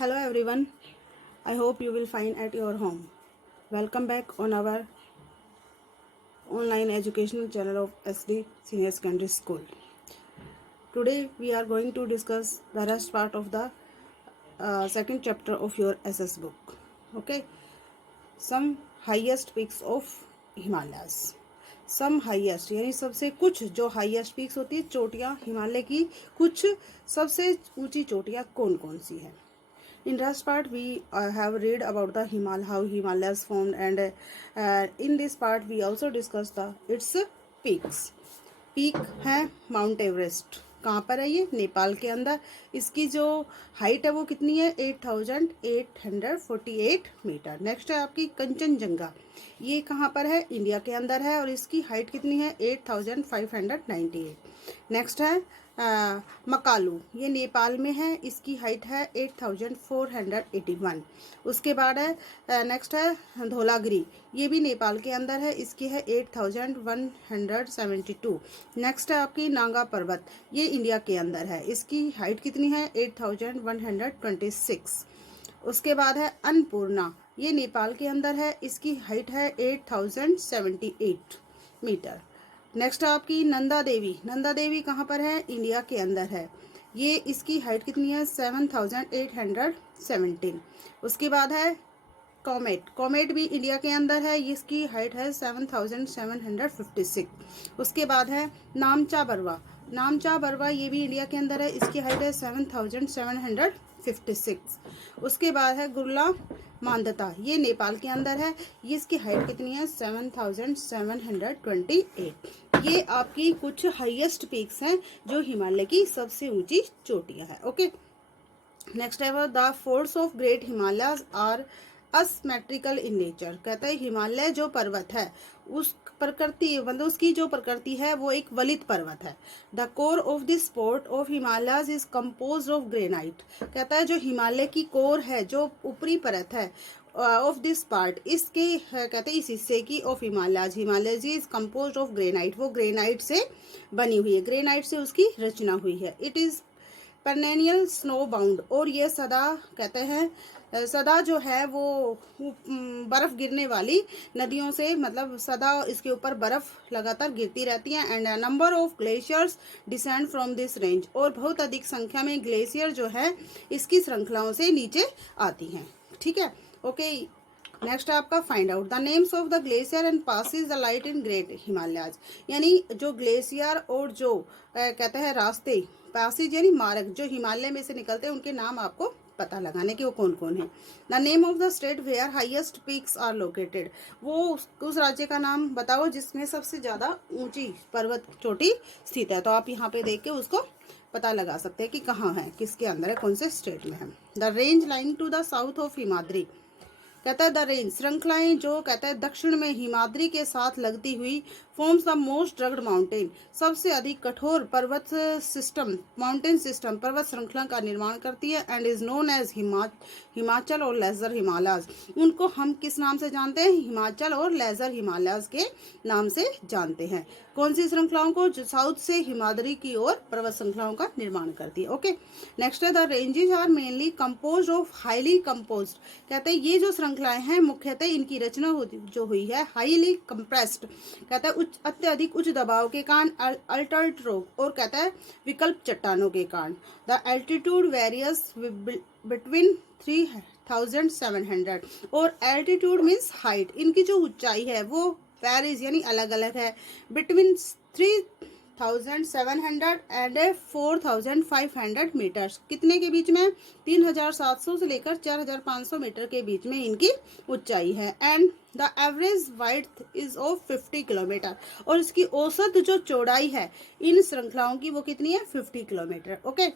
Hello everyone. I hope you will find at your home. Welcome back on our online educational channel of SD Senior Secondary School. Today we are going to discuss the rest part of the second chapter of your SS book. Okay. Some highest peaks of Himalayas. Some highest यानी सबसे कुछ जो highest peaks होती है चोटियाँ हिमालय की, कुछ सबसे ऊंची चोटियाँ कौन कौन सी है. In last part we have read about the how Himalayas formed, and in this part we also discussed the its peaks. Peak है माउंट एवरेस्ट. कहाँ पर है ये? नेपाल के अंदर. इसकी जो हाइट है वो कितनी है? 8,848 मीटर. नेक्स्ट है आपकी कंचनजंगा. ये कहाँ पर है? इंडिया के अंदर है और इसकी हाइट कितनी है? 8,598. नेक्स्ट है मकालू. ये नेपाल में है. इसकी हाइट है 8,481. उसके बाद है नेक्स्ट है धौलागिरी. ये भी नेपाल के अंदर है. इसकी है 8,172. नेक्स्ट है आपकी नांगा पर्वत. ये इंडिया के अंदर है. इसकी हाइट कितनी है? 8,126. उसके बाद है अन्नपूर्णा. ये नेपाल के अंदर है. इसकी हाइट है 8,078 मीटर. नेक्स्ट आपकी नंदा देवी. नंदा देवी कहाँ पर है? इंडिया के अंदर है. ये इसकी हाइट कितनी है? 7,817. उसके बाद है कॉमेट. कॉमेट भी इंडिया के अंदर है. इसकी हाइट है 7,756. उसके बाद है नामचा बरवा. नामचा बरवा ये भी इंडिया के अंदर है. इसकी हाइट है 7,756. उसके बाद है गुरला मांदता. ये नेपाल के अंदर है. ये इसकी हाइट कितनी है? 7,728. ये आपकी कुछ हाईएस्ट पीक्स हैं जो हिमालय की सबसे ऊंची चोटियां हैं. ओके. नेक्स्ट है the forts of great Himalayas are asymmetrical in nature. कहता है हिमालय जो पर्वत है उस प्रकृति मतलब उसकी जो प्रकृति है वो एक वलित पर्वत है. The core of this sport of Himalayas is composed of granite. कहता है जो हिमालय की कोर है, जो ऊपरी परत है ऑफ दिस पार्ट, इसके कहते हैं इस हिस्से की of Himalayas. Himalayas is composed of granite. वो ग्रेनाइट से बनी हुई है. ग्रेनाइट से उसकी रचना हुई है. It is perennial snow bound. और ये सदा कहते हैं सदा जो है वो बर्फ गिरने वाली नदियों से मतलब सदा इसके ऊपर बर्फ लगातार गिरती रहती है. And number of glaciers descend from this range. और बहुत अधिक संख्या में ग्लेशियर जो है इसकी श्रृंखलाओं से नीचे आती हैं. ठीक है. ओके. नेक्स्ट आपका find out the names of the glacier and passes the light in great Himalayas. यानी जो ग्लेशियर और जो कहते हैं रास्ते, पासिस यानी मार्ग जो हिमालय में से निकलते हैं, उनके नाम आपको पता लगाने के वो कौन कौन है. The name of the state where highest peaks are located. वो उस राज्य का नाम बताओ जिसमें सबसे ज्यादा ऊंची पर्वत चोटी स्थित है. तो आप यहाँ पे देख के उसको पता लगा सकते हैं कि कहाँ है, किसके अंदर है, कौन से स्टेट में है. The range lying to the south of Himadri. कहता है द रेंज श्रृंखलाएं जो कहता है दक्षिण में हिमाद्री के साथ लगती हुई forms the most rugged mountain. सबसे अधिक कठोर पर्वत सिस्टम, माउंटेन सिस्टम, पर्वत श्रृंखला का निर्माण करती है. And is known as Himachal और लेजर हिमालयाज. उनको हम किस नाम से जानते हैं? हिमाचल और लेजर हिमालयाज के नाम से जानते हैं. कौन सी श्रृंखलाओं को? जो साउथ से हिमाद्री की ओर पर्वत श्रृंखलाओं का निर्माण करती है. ओके. नेक्स्ट है the ranges are mainly composed of highly composed. कहते हैं ये जो श्रृंखलाएं हैं मुख्यतः इनकी रचना जो हुई है हाईली कंप्रेस्ड. कहता है अत्यधिक उच्च दबाव के कारण, अल्टर्ड रॉक और कहता है विकल्प चट्टानों के कारण. The altitude various between 3,700. और एल्टीट्यूड मीन्स हाइट. इनकी जो ऊंचाई है वो वेरीज यानी अलग अलग है. Between 3,700 and 4,500 metres. कितने के बीच में? 3,700 से लेकर 4,500 मीटर के बीच में इनकी ऊंचाई है. And the average width is of 50 kilometre. और इसकी औसत जो चौड़ाई है इन श्रृंखलाओं की वो कितनी है? 50 kilometre. Okay.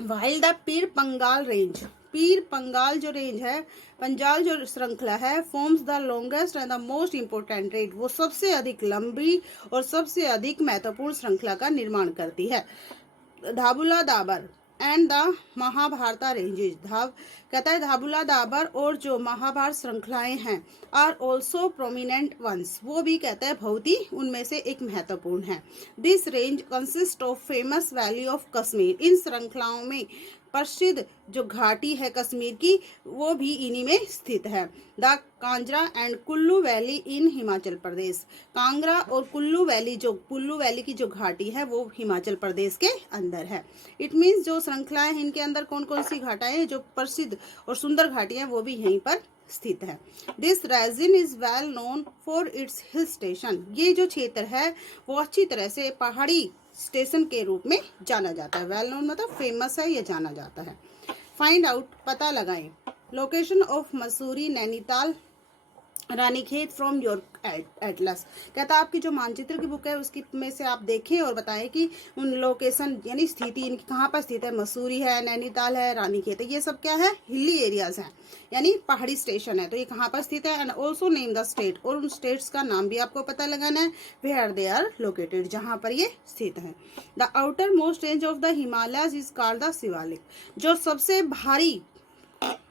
While the Pir पंगाल range. पीर पंगाल जो रेंज है, पंजाल जो श्रृंखला है, forms the longest and the most important range. वो सबसे अधिक लंबी और सबसे अधिक महत्वपूर्ण श्रृंखला का निर्माण करती है. धाबुला दाबर एंड द महाभारता रेंजेज. कहता है धाबुला दाबर और जो महाभारत श्रृंखलाएं हैं आर ऑल्सो प्रोमिनेंट वंस. वो भी कहता है बहुत ही उनमें से एक महत्वपूर्ण है. This range consist of famous valley of Kashmir. इन श्रृंखलाओं में प्रसिद्ध जो घाटी है कश्मीर की वो भी इन्हीं में स्थित है। The Kangra and Kullu valley in Himachal Pradesh. Kangra और कुल्लू वैली की जो घाटी है वो हिमाचल प्रदेश के अंदर है। इट मीन्स जो श्रृंखलाएं इनके अंदर कौन कौन सी घाटाएं जो प्रसिद्ध और सुंदर घाटियां वो भी यहीं पर स्थित है। This region is well known for its hill station. ये जो क्षेत्र है वो अच्छी तरह से पहाड़ी स्टेशन के रूप में जाना जाता है। वेल नोन मतलब फेमस है, ये जाना जाता है। फाइंड आउट पता लगाएं location of Mussoorie Nainital Ranikhet from your Atlas. कहता है आपकी जो मानचित्र की बुक है उसकी में से आप देखें और बताएं कि उन लोकेशन यानी स्थिति इनकी कहाँ पर स्थित है। मसूरी है, नैनीताल है, रानीखेत है, ये सब क्या है हिली एरियाज हैं यानी पहाड़ी स्टेशन है, तो ये कहाँ पर स्थित है। And also name the state, और उन स्टेट्स का नाम भी आपको पता लगाना है वेयर दे आर लोकेटेड, जहाँ पर ये स्थित है। The outer most range of the Himalayas is called the Shiwalik. जो सबसे भारी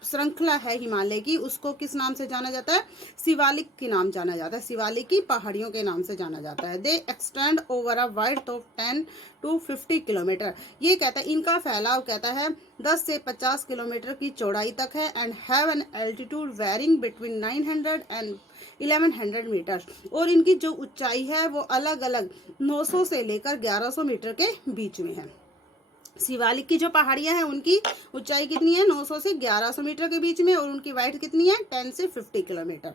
श्रृंखला है हिमालय की उसको किस नाम से जाना जाता है, शिवालिक के नाम जाना जाता है, शिवालिक की पहाड़ियों के नाम से जाना जाता है। They extend over a wide of 10 to 50 kilometre. ये कहता है इनका फैलाव कहता है 10 से 50 किलोमीटर की चौड़ाई तक है। And have an altitude varying between 900 and 1100 metre, और इनकी जो ऊंचाई है वो अलग अलग 900 से लेकर 1100 मीटर के बीच में है। शिवालिक की जो पहाड़ियां हैं उनकी ऊंचाई कितनी है 900 से 1100 मीटर के बीच में, और उनकी वाइड कितनी है 10 से 50 kilometre.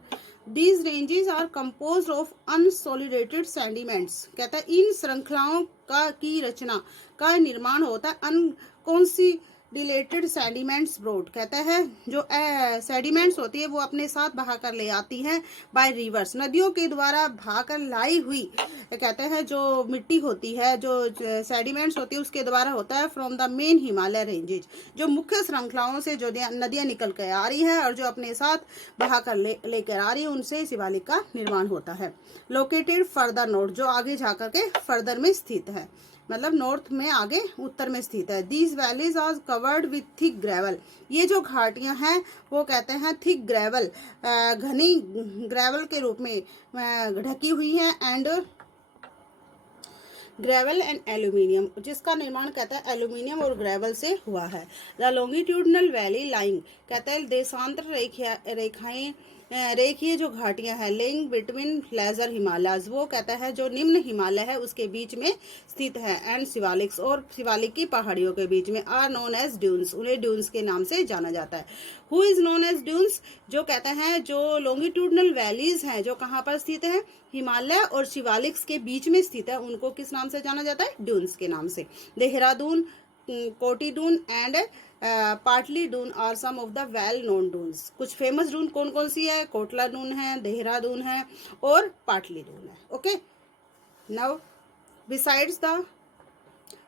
These ranges are composed of unconsolidated sediments. कहता है इन श्रृंखलाओं का की रचना का निर्माण होता है अनकॉन्सिडिलेटेड सेडिमेंट्स ब्रोड। कहता है जो सेडिमेंट्स होती है वो अपने साथ बहाकर ले आती हैं बाय रिवर्स, नदियों के द्वारा बहाकर लाई हुई कहते हैं जो मिट्टी होती है जो सेडिमेंट्स होती है उसके द्वारा होता है from the main Himalaya ranges. जो मुख्य श्रृंखलाओं से जो नदियां निकल कर आ रही है और जो अपने साथ बहाकर लेकर आ रही है उनसे शिवालिक का निर्माण होता है। लोकेटेड फर्दर नॉर्थ, जो आगे जाकर के फर्दर में स्थित है, मतलब नॉर्थ में आगे उत्तर में स्थित है। These valleys are covered with thick gravel. ये जो घाटियां हैं वो कहते हैं थिक ग्रेवल, घनी ग्रेवल के रूप में ढकी हुई हैं। एंड ग्रेवल एंड एल्यूमिनियम, जिसका निर्माण कहता है एल्यूमिनियम और ग्रेवल से हुआ है। द लॉन्गिट्यूडनल वैली लाइंग कहता है देशांतर रेखाएं रेखीय जो घाटियां हैं लेइंग बिटवीन लेजर हिमालयज, वो कहता है जो निम्न हिमालय है उसके बीच में स्थित है। एंड शिवालिक्स, और शिवालिक की पहाड़ियों के बीच में आर नोन एज ड्यून्स, उन्हें ड्यून्स के नाम से जाना जाता है। Who is known as dunes, जो कहते हैं जो लॉन्गिट्यूडनल वैलीज हैं जो कहाँ पर स्थित है हिमालय और शिवालिक्स के बीच में स्थित है उनको किस नाम से जाना जाता है ड्यून्स के नाम से। देहरादून, कोटी Dun and Patli Dun are some of the well known duns. कुछ फेमस डून कौन कौन सी है, कोटला डून है, देहरादून है और पाटली डून है। Okay, now besides the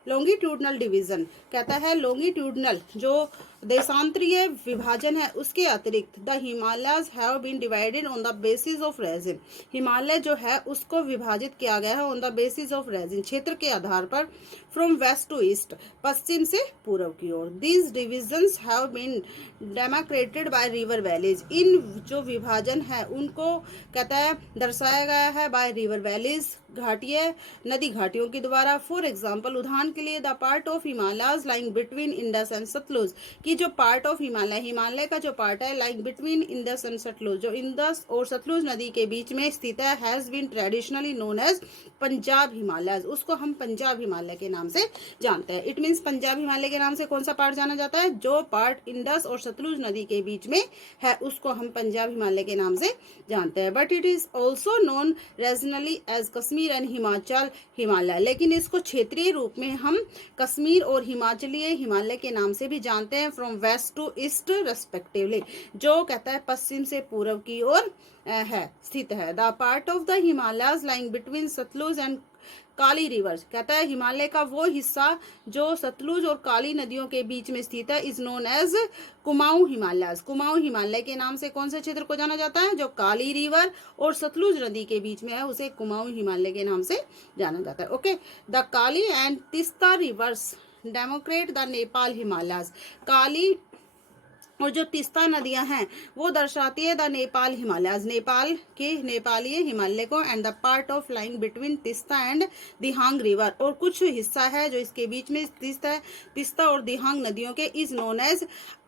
longitudinal division, कहता है लॉन्गिट्यूडनल जो देशांतरीय विभाजन है उसके अतिरिक्त the Himalayas have been divided on the basis of region. Himalaya जो है उसको विभाजित किया गया है on the basis of region, क्षेत्र के आधार पर। फ्रॉम वेस्ट टू ईस्ट, पश्चिम से पूर्व की ओर। These divisions have been demarcated by river valleys. इन जो विभाजन है उनको कहता है दर्शाया गया है बाय रिवर वैलीज, घाटियां नदी घाटियों के द्वारा। फॉर एग्जाम्पल, उदाहरण के लिए the part of Himalayas lying between Indus and Sutlej, कि जो पार्ट ऑफ हिमालय का जो पार्ट है like between Indus and Sutlej, जो इंडस और सतलुज नदी के बीच में स्थित है, has been traditionally known as Punjab Himalaya. उसको हम पंजाब हिमालय के नाम से जानते हैं। इट मीन्स पंजाब हिमालय के नाम से कौन सा पार्ट जाना जाता है, जो पार्ट इंडस और सतलुज नदी के बीच में है उसको हम पंजाब हिमालय के नाम से जानते हैं। But it is also known regionally as Kashmir and Himachal Himalaya, लेकिन इसको क्षेत्रीय रूप में हम कश्मीर और हिमाचलीय हिमालय के नाम से भी जानते हैं। From west to east respectively, जो कहता है पश्चिम से पूर्व की ओर है स्थित है। The part of the Himalayas lying between Sutlej and Kali rivers, कहता है हिमालय का वो हिस्सा जो सतलुज और काली नदियों के बीच में स्थित है is known as Kumaon Himalayas. Kumaon Himalaya के नाम से कौन से क्षेत्र को जाना जाता है, जो काली रिवर और सतलुज नदी के बीच में है उसे कुमाऊं हिमालय के नाम से जाना जाता है। Okay, the Kali and Tista rivers demarcate the Nepal Himalayas. Kali और जो तीस्ता नदियां हैं वो दर्शाती है द नेपाल हिमालयज, नेपाल के नेपालीय हिमालय को, and the part of lying between Teesta and Dihang river, और कुछ हिस्सा है जो इसके बीच में तीस्ता और दिहांग नदियों के, is known as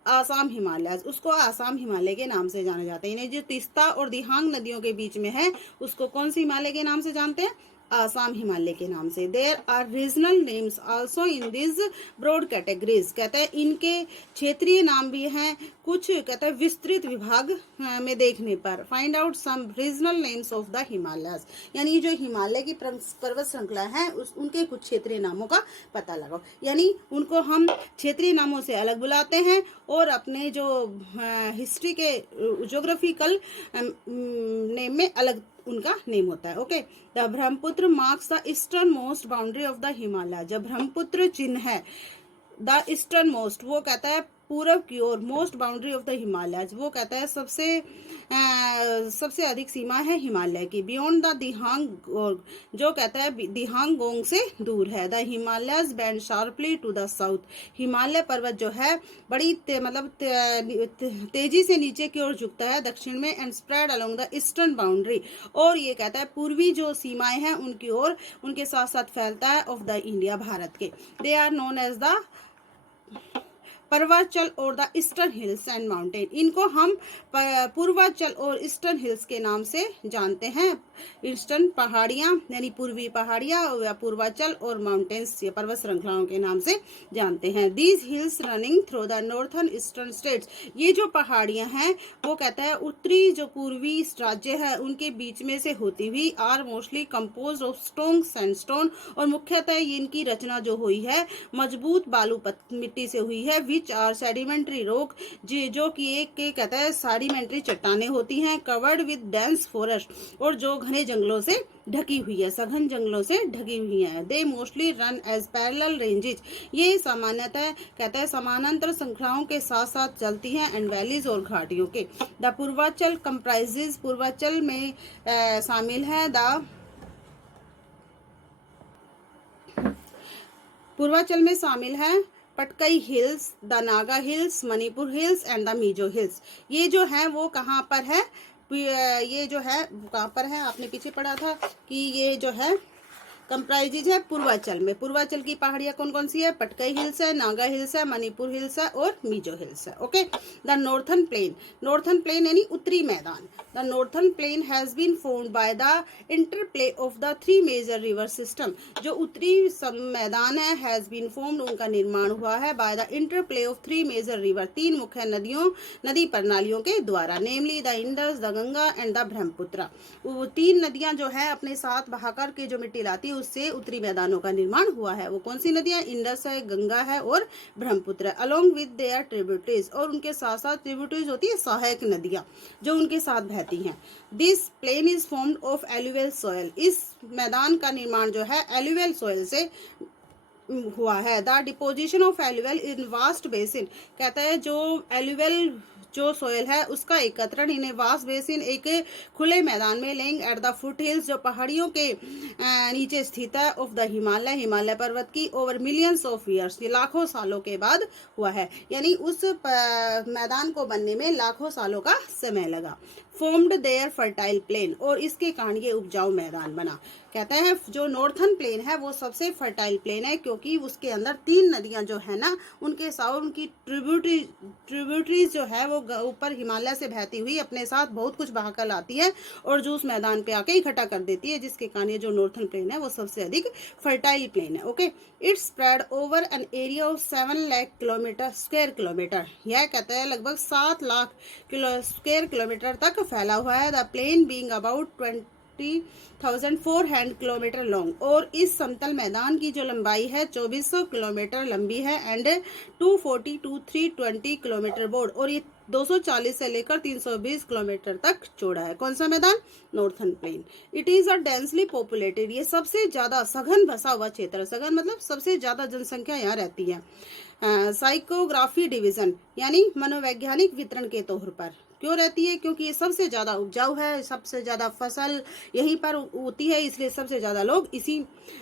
Assam Himalayas, उसको आसाम हिमालय के नाम से जाना जाता है। यानी जो तीस्ता और दिहांग नदियों के बीच में है उसको कौन सी हिमालय के नाम से जानते हैं? आसाम हिमालय के नाम से। There are regional names also in this broad categories, कहते हैं इनके क्षेत्रीय नाम भी हैं कुछ, कहते हैं विस्तृत विभाग में देखने पर। Find out some regional names of the Himalayas, यानी जो हिमालय की पर्वत श्रृंखला है उनके कुछ क्षेत्रीय नामों का पता लगाओ। यानी उनको हम क्षेत्रीय नामों से अलग बुलाते हैं और अपने जो हिस्ट्री के ज्योग्राफिकल नेम में अलग उनका नेम होता है। Okay, the Brahmaputra marks the eastern most boundary of the Himalaya, जब ब्रह्मपुत्र चिन्ह है द ईस्टर्न मोस्ट, वो कहता है पूर्व की ओर, most boundary of the Himalayas, वो कहता है सबसे अधिक सीमा है हिमालय की। बियॉन्ड द दिहांग, जो कहता है दिहांगोंग से दूर है। The Himalayas bend sharply to the south, Himalaya पर्वत जो है बड़ी तेजी से नीचे की ओर झुकता है दक्षिण में, and spread along the eastern boundary, और ये कहता है पूर्वी जो सीमाएं हैं उनकी ओर उनके साथ साथ फैलता है ऑफ द इंडिया, भारत के। They are known as the Purvanchal और the eastern hills and mountain, इनको हम पूर्वांचल और ईस्टर्न हिल्स के नाम से जानते हैं। ईस्टर्न पहाड़ियां यानी पूर्वी पहाड़ियां या पूर्वांचल, और माउंटेन्स या पर्वत श्रृंखलाओं के नाम से जानते हैं। These hills running through the northern eastern states, ये जो पहाड़ियां हैं वो कहता है उत्तरी जो पूर्वी राज्य है उनके बीच में से होती हुई, are mostly compose of stone sandstone, और मुख्यतः इनकी रचना जो हुई है मजबूत बालू मिट्टी से हुई है, विच आर सेडिमेंट्री रॉक, जो कि एक के कहता है सेडिमेंट्री चट्टानें होती हैं, कवर्ड विद डेंस फॉरेस्ट, और जो घने जंगलों से ढकी हुई है, सघन जंगलों से ढकी हुई है। They mostly run as parallel ranges, ये सामान्यतः कहता है समानांतर श्रृंखलाओं के साथ साथ चलती हैं, एंड वैलीज और घाटियों के। द पूर्वांचल कंप्राइजेज, पूर्वांचल में शामिल है पूर्वांचल में शामिल है Patkai hills, the Naga hills, Manipur hills and the Mizo hills. ये जो है वो कहाँ पर है? ये जो है कहाँ पर है? आपने पीछे पढ़ा था कि ये जो है कंप्राइजेज है पूर्वांचल में। पूर्वांचल की पहाड़ियां कौन कौन सी है? पटकई हिल्स है, नागा हिल्स है, मणिपुर हिल्स है और मिजो हिल्स है। Okay, the northern plain, northern plain यानी उत्तरी मैदान। The northern plain has been formed by the interplay of the three major river system, जो उत्तरी मैदान है हैज बीन फॉर्म्ड, उनका निर्माण हुआ है by the interplay of three major river, तीन मुख्य नदी प्रणालियों के द्वारा, namely the Indus, the Ganga and the Brahmaputra. वो तीन नदियां जो है अपने साथ बहाकर के जो मिट्टी लाती है उससे उत्तरी मैदानों का निर्माण हुआ है। वो कौन सी नदियां? इंडस है, गंगा है और Brahmaputra. Along with their tributaries, और उनके साथ साथ ट्रिब्यूटरीज होती है सहायक नदियां जो उनके साथ बहती हैं। This plain is formed of alluvial soil, इस मैदान का निर्माण जो है एलुवियल सॉइल से हुआ है। The deposition of alluvial in vast basin, कहता है जो एलुवियल जो सोयल है उसका एकत्रण इन वास्ट बेसिन, एक खुले मैदान में, laying at the foot hills, जो पहाड़ियों के नीचे स्थित है, ऑफ द हिमालय, हिमालय पर्वत की, ओवर मिलियंस ऑफ ईयर्स, ये लाखों सालों के बाद हुआ है। यानी उस मैदान को बनने में लाखों सालों का समय लगा। फॉर्म्ड देयर फर्टाइल प्लेन, और इसके कारण ये उपजाऊ मैदान बना। कहता है जो नॉर्थर्न प्लेन है वो सबसे फर्टाइल प्लेन है क्योंकि उसके अंदर तीन नदियां जो है ना उनके साथ उनकी ट्रिब्यूटरीज जो है वो ऊपर हिमालय से बहती हुई अपने साथ बहुत कुछ बहाकर लाती है और जो उस मैदान पे आके इकट्ठा कर देती है, जिसके कारण ये जो नॉर्थर्न प्लेन है वो सबसे अधिक फर्टाइल प्लेन है। Okay, it's spread over an area of 7 lakh square kilometre, यह कहता है लगभग 7 लाख स्क्वायर किलोमीटर तक फैला हुआ है। The plain being about 20,400 kilometre long, और इस समतल मैदान की जो लंबाई है 2400 किलोमीटर लंबी है, एंड 240 to 320 किलोमीटर बोर्ड, और ये 240 से लेकर 320 किलोमीटर तक चौड़ा है। कौन सा मैदान? Northern plain. It is a densely populated, ये सबसे ज्यादा सघन बसा हुआ क्षेत्र, सघन मतलब सबसे ज्यादा जनसंख्या यहाँ रहती है। साइकोग्राफी डिवीजन यानी मनोवैज्ञानिक वितरण के तौर पर क्यों रहती है? क्योंकि ये सबसे ज़्यादा उपजाऊ है, सबसे ज़्यादा फसल यहीं पर होती है, इसलिए सबसे ज़्यादा लोग इसी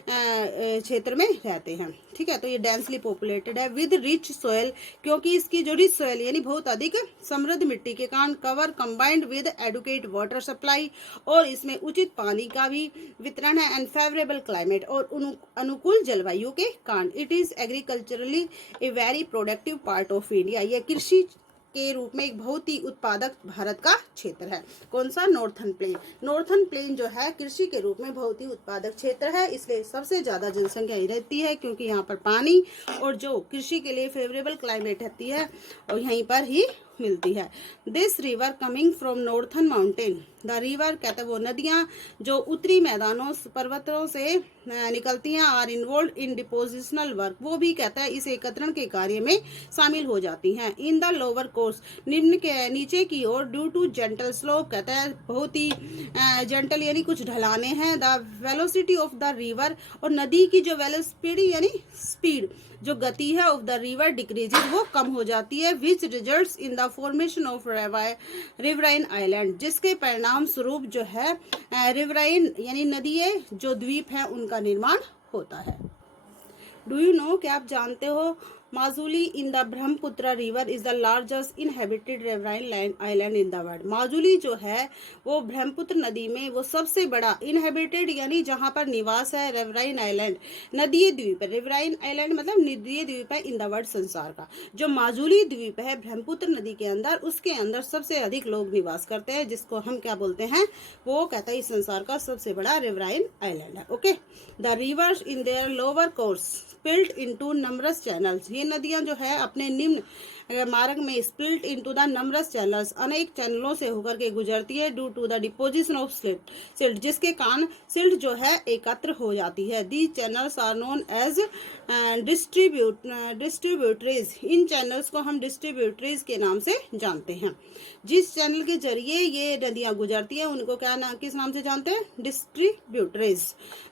क्षेत्र में रहते हैं। ठीक है, तो ये डेंसली पॉपुलेटेड है विद रिच सोयल, क्योंकि इसकी जो रिच सोयल यानी बहुत अधिक समृद्ध मिट्टी के कारण, cover combined with adequate water supply, और इसमें उचित पानी का भी वितरण है, एंड फेवरेबल क्लाइमेट और अनुकूल जलवायु के कारण, it is agriculturally a very productive part of India. यह कृषि के रूप में एक बहुत ही उत्पादक भारत का क्षेत्र है। कौन सा? Northern plane. नॉर्थन प्लेन जो है कृषि के रूप में बहुत ही उत्पादक क्षेत्र है, इसलिए सबसे ज्यादा जनसंख्या ही रहती है, क्योंकि यहाँ पर पानी और जो कृषि के लिए फेवरेबल क्लाइमेट रहती है और यहीं पर ही मिलती है। This river coming from northern mountain, the river कहते हैं वो नदियां जो उत्तरी मैदानों पर्वतों से निकलती हैं, are involve in depositional work, वो भी कहता है इस एकत्रण के कार्य में शामिल हो जाती हैं। इन द लोअर कोर्स, निम्न के नीचे की ओर, ड्यू टू जेंटल स्लोप, कहता है बहुत ही जेंटल यानी कुछ ढलाने हैं, the velocity of the river, और नदी की जो वेलोसिटी यानी स्पीड जो गति है ऑफ द रिवर डिक्रीजेज, वो कम हो जाती है, which results in the formation of riverine island, जिसके परिणाम स्वरूप जो है रिवराइन यानी नदियाँ जो द्वीप है उनका निर्माण होता है। डू यू नो, क्या आप जानते हो, Majuli in the Brahmaputra river is the largest inhabited riverine island in the world. Majuli जो है वो ब्रह्मपुत्र नदी में वो सबसे बड़ा इनहेबिटेड यानी जहां पर निवास है रिवराइन आइलैंड, नदीय द्वीप है। रिवराइन आइलैंड मतलब नदीय द्वीप है इन द वर्ल्ड, संसार का। जो माजुली द्वीप है ब्रह्मपुत्र नदी के अंदर, उसके अंदर सबसे अधिक लोग निवास करते हैं, जिसको हम क्या बोलते हैं, वो कहता है इस संसार का सबसे बड़ा रिवराइन आइलैंड है। Okay, the rivers in their lower course split into numerous channels, ये नदियां जो है अपने निम्न मार्ग में split into the numerous channels, अनेक चैनलों से होकर के गुजरती है, due to the deposition of silt, जिसके कारण सिल्ट जो है एकत्र हो जाती है। These channels are known as distributaries, इन चैनल्स को हम डिस्ट्रीब्यूटरीज के नाम से जानते हैं। जिस चैनल के जरिए ये नदियां गुजरती है उनको क्या किस नाम से जानते हैं? Distributaries.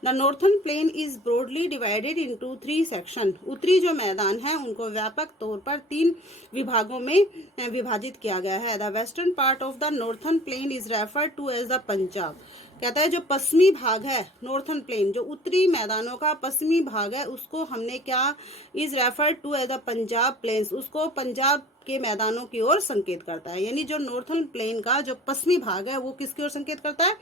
The northern plain is broadly divided into 3 section, उत्तरी जो मैदान है उनको व्यापक तौर पर 3 विभागों में विभाजित किया गया है। The western part of the northern plain is referred to as the Punjab, कहता है जो पश्चिमी भाग है नॉर्थन प्लेन, जो उत्तरी मैदानों का पश्चिमी भाग है, उसको हमने क्या is referred to as the Punjab plains, उसको पंजाब के मैदानों की ओर संकेत करता है। यानी जो नॉर्थन प्लेन का जो पश्चिमी भाग है वो किसकी ओर संकेत करता है?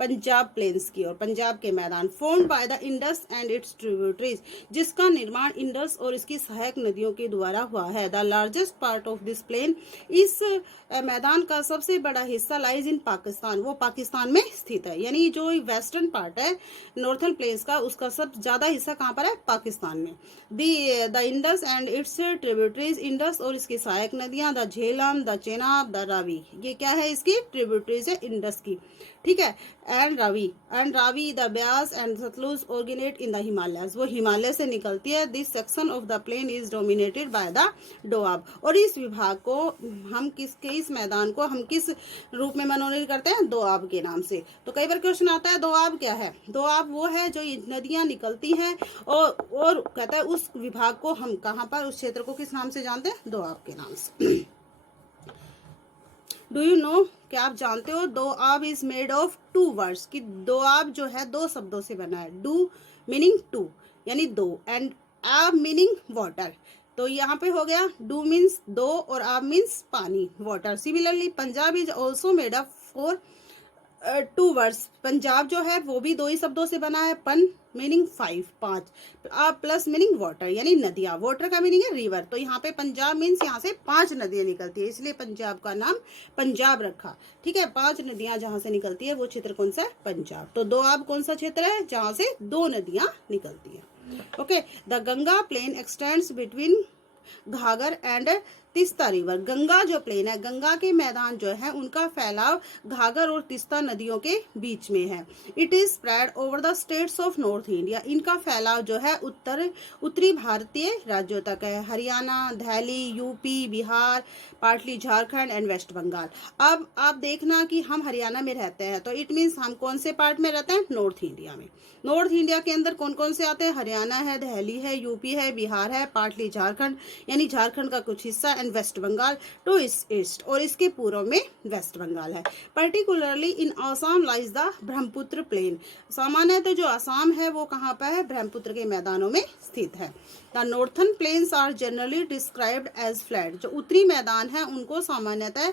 पंजाब प्लेन्स की ओर, पंजाब के मैदान। Formed by the Indus and it's tributaries, जिसका निर्माण इंडस और इसकी सहायक नदियों के द्वारा हुआ है। The largest part of this plain, इस मैदान का सबसे बड़ा हिस्सा लाइज इन पाकिस्तान, वो पाकिस्तान में स्थित है। यानी जो वेस्टर्न पार्ट है नॉर्थन प्लेन्स का, उसका सब ज्यादा हिस्सा कहाँ पर है? पाकिस्तान में। The Indus and it's tributaries, Indus और इसकी सहायक नदियां, the Jhelum, the Chenab, the Ravi, ये क्या है? इसकी ट्रिब्यूटरीज है इंडस की। ठीक है, and Ravi, the Beas and Satluj originate in the Himalayas, वो हिमालय से निकलती है। This section of the plain is dominated by the doab, और इस विभाग को हम इस मैदान को हम किस रूप में मनोनीत करते हैं? दोआब के नाम से। तो कई बार क्वेश्चन आता है दोआब क्या है? दोआब वो है जो नदियां निकलती हैं और कहता है उस विभाग को हम कहाँ पर, उस क्षेत्र को किस नाम से जानते हैं? दोआब के नाम से। डू यू नो, क्या आप जानते हो, Doab is made of 2 words, कि दोआब जो है 2 शब्दों से बना है। डू मीनिंग 2 यानी 2, एंड आब मीनिंग वाटर। तो यहाँ पे हो गया डू मीन्स 2 और आब मीन्स पानी, water. Similarly Punjab is also made up for 2 words, Punjab जो है वो भी 2 ही शब्दों से बना है। पन मीनिंग 5 प्लस मीनिंग वाटर यानी नदियां, वाटर का मीनिंग है रिवर। तो यहाँ पे पंजाब मीन्स यहाँ से 5 नदियां निकलती है, इसलिए पंजाब का नाम पंजाब रखा। ठीक है, 5 नदियां जहाँ से निकलती है वो क्षेत्र कौन सा है? पंजाब। तो दोआब कौन सा क्षेत्र है? जहाँ से 2 नदियां निकलती है। Okay, the Ganga plain extends between Ghaghar and Teesta river, Ganga जो प्लेन है, गंगा के मैदान जो है उनका फैलाव घाघर और तिस्ता नदियों के बीच में है। It is spread over the states of north India, इनका फैलाव जो है उत्तरी भारतीय राज्यों तक है। Haryana, Delhi, UP, Bihar, partly Jharkhand and West Bengal. अब आप देखना कि हम हरियाणा में रहते हैं, तो इट मीन्स हम कौन से पार्ट में रहते हैं? नॉर्थ इंडिया में। नॉर्थ इंडिया के अंदर कौन कौन से आते हैं? हरियाणा है, दिल्ली है, यूपी है, बिहार है, पार्टली झारखंड यानी झारखंड का कुछ हिस्सा, and West Bengal to east, और इसके पूर्व में वेस्ट बंगाल है। Particularly in Assam lies the Brahmaputra plain, सामान्यतः जो आसाम है वो कहाँ पर है, ब्रह्मपुत्र के मैदानों में स्थित है। The northern plains are generally described as flat, जो उत्तरी मैदान है उनको सामान्यतः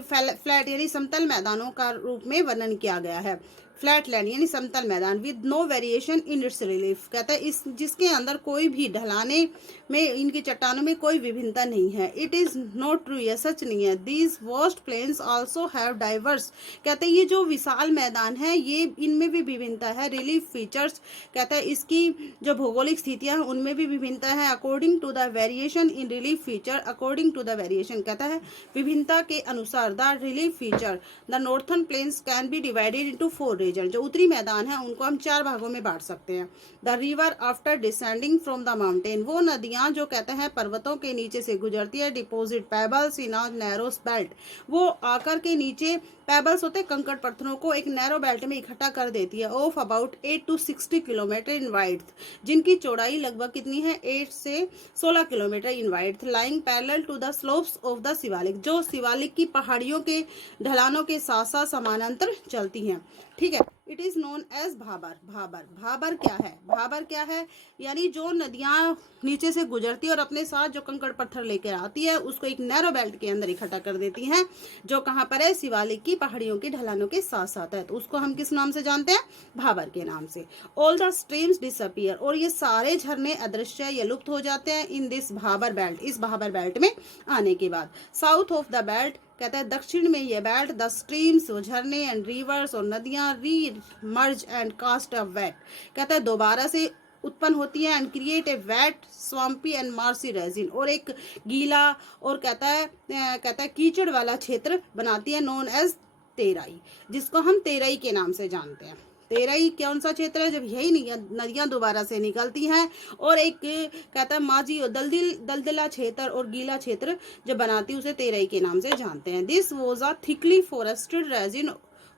फ्लैट यानी समतल मैदानों का रूप में वर्णन किया गया है। फ्लैट लैंड यानी समतल मैदान, with no variation in its relief, कहता है इस जिसके अंदर कोई भी ढलाने में, इनकी चट्टानों में कोई विभिन्नता नहीं है। इट इज नॉट ट्रू, यह सच नहीं है। These vast plains also have diverse, कहते हैं ये जो विशाल मैदान है ये इनमें भी विभिन्नता है। रिलीफ फीचर्स, कहता है इसकी जो भौगोलिक स्थितियां हैं उनमें भी विभिन्नता है। According to the variation in relief feature, according to the variation, कहता है विभिन्नता के अनुसार, the relief feature the northern plains can be divided into 4 region, जो उत्तरी मैदान है उनको हम 4 भागों में बांट सकते हैं। The river after descending from the mountain, वो नदियां जो कहते हैं पर्वतों के नीचे से गुजरती है। Deposit pebbles in a narrow belt, वो आकर के नीचे पेबल्स होते हैं कंकड़ पत्थरों को एक नैरो बेल्ट में इकट्ठा कर देती है। Of about 8 to 60 kilometre in width, जिनकी चौड़ाई लगभग कितनी है, 8 से 16 kilometre in width. Lying parallel to the slopes of the Shiwalik, जो शिवालिक की पहाड़ियों के ढलानों के साथ साथ समानांतर चलती हैं। ठीक है, it is known as Bhabar. Bhabar, Bhabar क्या है, भाबर क्या है, यानी जो नदियां नीचे से गुजरती है और अपने साथ जो कंकड़ पत्थर लेकर आती है उसको एक नैरो बेल्ट के अंदर इकट्ठा कर देती हैं, जो कहाँ पर है, शिवालिक की पहाड़ियों की ढलानों के साथ साथ है। तो उसको हम किस नाम से जानते हैं, भाबर के नाम से। ऑल द स्ट्रीम्स डिसअपियर, और ये सारे झरने अदृश्य या लुप्त हो जाते हैं इन दिस भाबर बेल्ट, इस भाबर बेल्ट में आने के बाद। साउथ ऑफ द बेल्ट, कहता है दक्षिण में ये बेल्ट, द स्ट्रीम्स, झरने एंड रिवर्स, और नदियां remerge and cast a wet, कहता है दोबारा से उत्पन्न होती है and create a wet swampy and marshy region, और एक गीला और कहता है कीचड़ वाला क्षेत्र बनाती है, नोन एज तेराई, जिसको हम तेराई के नाम से जानते हैं। तेराई कौन सा क्षेत्र है, जब यही नदियां दोबारा से निकलती हैं और एक कहता है माझी और दलदला क्षेत्र और गीला क्षेत्र जब बनाती, उसे तेराई के नाम से जानते हैं। This was a thickly forested region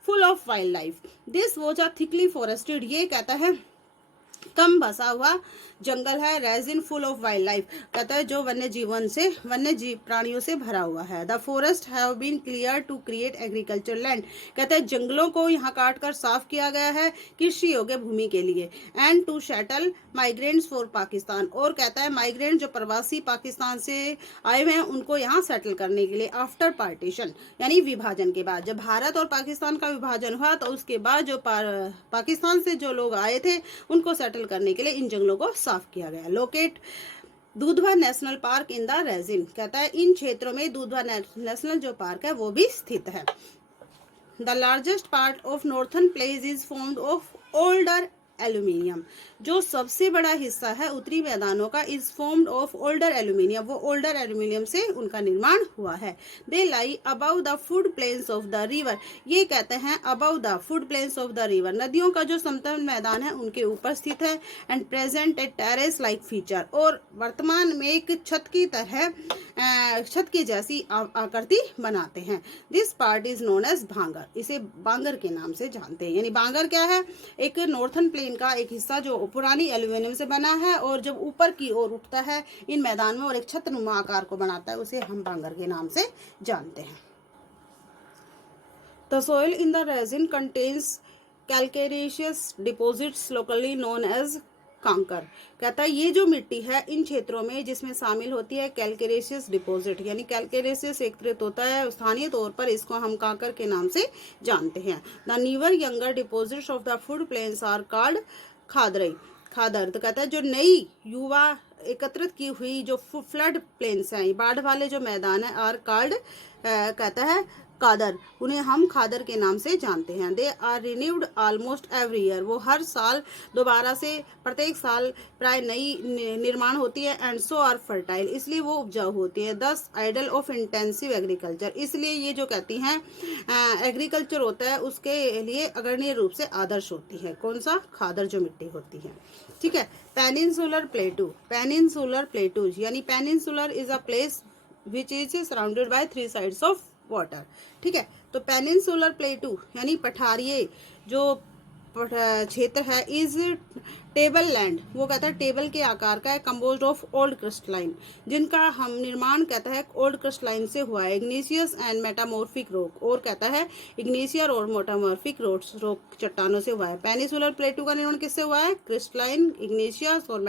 full of wildlife, this was a thickly forested, ये कहता है कम बसा हुआ जंगल है। Region full of wildlife, कहता है जो वन्य जीव प्राणियों से भरा हुआ है। The forest have been clear to create agriculture land, कहता है जंगलों को यहाँ काट कर साफ किया गया है कृषि योग्य भूमि के लिए। And to settle migrants for Pakistan, और कहता है माइग्रेंट जो प्रवासी पाकिस्तान से आए हुए हैं उनको यहाँ सेटल करने के लिए। आफ्टर पार्टीशन, यानी विभाजन के बाद, जब भारत और पाकिस्तान का विभाजन हुआ तो उसके बाद जो पाकिस्तान से जो लोग आए थे उनको सेटल करने के लिए इन जंगलों को साफ किया गया। Locate Dudhwa national park in the resin, कहता है इन क्षेत्रों में दुधवा नेशनल जो पार्क है वो भी स्थित है। The largest part of northern plains is formed of older aluminium, जो सबसे बड़ा हिस्सा है उत्तरी मैदानों का, is formed of older aluminium, वो ओल्डर एल्यूमिनियम से उनका निर्माण हुआ है। They lie above the flood plains of the river, ये कहते हैं above the flood plains of the river, नदियों का जो समतल मैदान है उनके ऊपर स्थित है। And present A terrace like feature, और वर्तमान में एक छत की तरह छत की जैसी आकृति बनाते हैं। This part is known as Bhangar, इसे बांगर के नाम से जानते हैं। यानी बांगर क्या है, एक नॉर्थन प्लेन का एक हिस्सा जो पुरानी एल्यूमिनियम से बना है और जब ऊपर की ओर उठता है इन मैदान में और एक छत्रनुमा आकार को बनाता है, उसे हम बांगर के नाम से जानते हैं। The soil in the region contains calcareous deposits locally known as kankar, कहता है ये जो मिट्टी है इन क्षेत्रों में जिसमें शामिल होती है कैल्केरियस डिपॉजिट, यानी कैल्केरियस एकत्रित होता है, स्थानीय तौर पर इसको हम कांकर के नाम से जानते हैं। The newer younger deposits of the flood plains are called khadar, तो कहता है जो नई युवा एकत्रित की हुई जो फ्लड प्लेन्स हैं, बाढ़ वाले जो मैदान है, आर कॉल्ड कहता है कादर, उन्हें हम खादर के नाम से जानते हैं। They are renewed almost every year, वो हर साल दोबारा से प्रत्येक साल प्राय नई निर्माण होती है। एंड सो आर फर्टाइल, इसलिए वो उपजाऊ होती है। दस आइडल ऑफ इंटेंसिव एग्रीकल्चर, इसलिए ये जो कहती हैं एग्रीकल्चर होता है उसके लिए अग्रणी रूप से आदर्श होती है। कौन सा, खादर जो मिट्टी होती है। ठीक है, पेनिनसुलर प्लेटू, पेनिनसुलर प्लेटूज यानी peninsular is a place which is surrounded by 3 sides of water. ठीक है, तो पेनिनसुलर प्लेटू यानी पठारीय जो क्षेत्र है इज टेबल लैंड, वो कहता है टेबल के आकार का है, कंपोज्ड ऑफ ओल्ड क्रिस्टलाइन, जिनका हम निर्माण कहता है ओल्ड क्रिस्टलाइन से हुआ है, इग्नीशियस एंड मेटामॉर्फिक रॉक, और कहता है इग्नीशियर और मेटामॉर्फिक रॉक चट्टानों से हुआ है। पेनिसुलर प्लेटू का निर्माण किससे हुआ है? क्रिस्टलाइन, इग्नीशियस और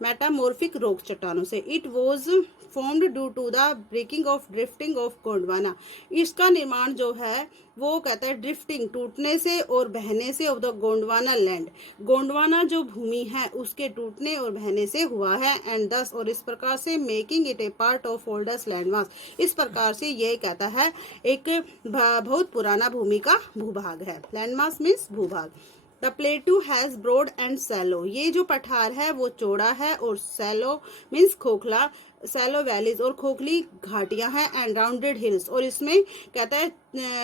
मेटामॉर्फिक रॉक चट्टानों से। It was formed due to the breaking of drifting of Gondwana, इसका निर्माण जो है वो कहता है ड्रिफ्टिंग टूटने से और बहने से of the Gondwana land, Gondwana जो भूमि है उसके टूटने और बहने से हुआ है, एंड दस और इस प्रकार से making it A part of oldest landmass, इस प्रकार से ये कहता है एक बहुत पुराना भूमि का भूभाग है। लैंडमास मीन्स भूभाग। The plateau has broad and shallow, ये जो पठार है वो चौड़ा है और सैलो मीन्स खोखला, सैलो वैलीज और खोखली घाटियां हैं, एंड राउंडेड हिल्स और इसमें कहता है